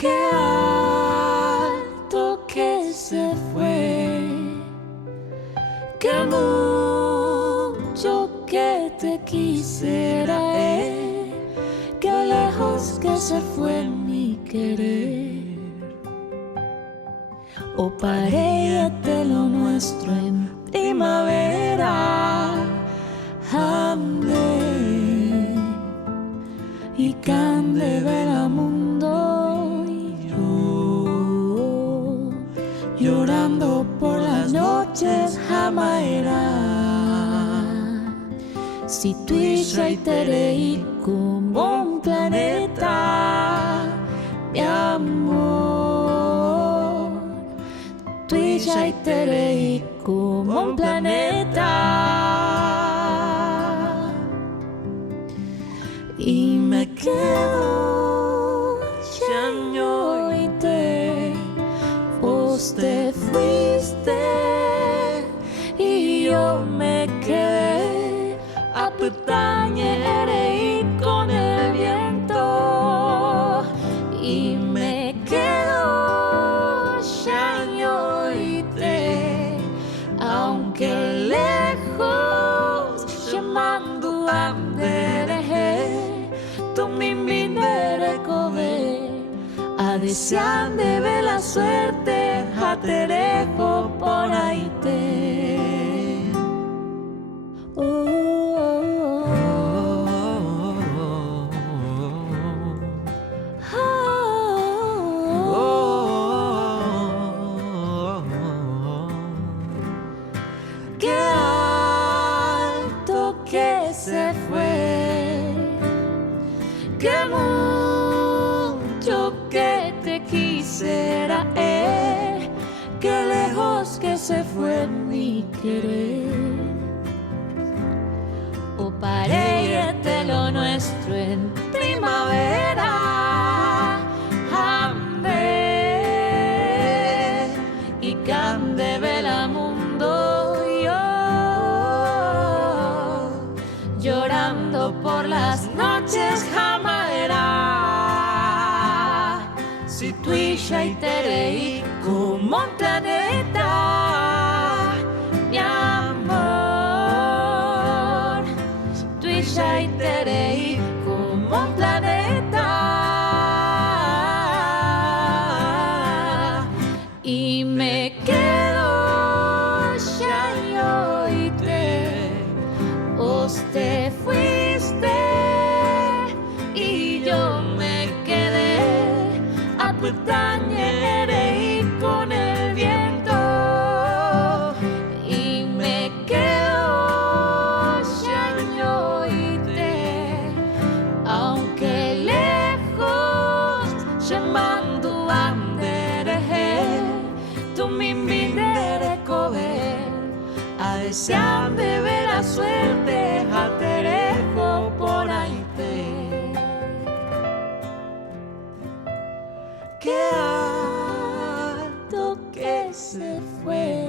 Qué alto que se fue, qué mucho que te quisiera, qué lejos que se fue mi querer. Oh, paréate lo nuestro en primavera, ande y cande vela mundo, y yo llorando por las noches jamaera. Si tu y terei como un planeta, mi amor, tu y terei como un planeta. Y me quedo ya y vos te fuiste y yo me quedé a petañer con el viento. Y me quedo ya y aunque lejos llamando a tu mi mindere cobe a desear de ver la suerte a terejo por ahí te. Qué alto que se fue, qué mucho que te quisiera, qué lejos que se fue mi querer. Oh, paréate lo nuestro en primavera, ande y cande vela mundo, yo llorando por las noches jamaera. Si tu y terei como un planeta, mi amor, tu y terei como un planeta. Y me quedo ya y vos te fuiste y yo me quedé a petañer con el viento. Y me quedo ya y aunque lejos llamando a tu mi mindere cobe a desear de ver la suerte a terejo por ahí te. Qué alto que se fue.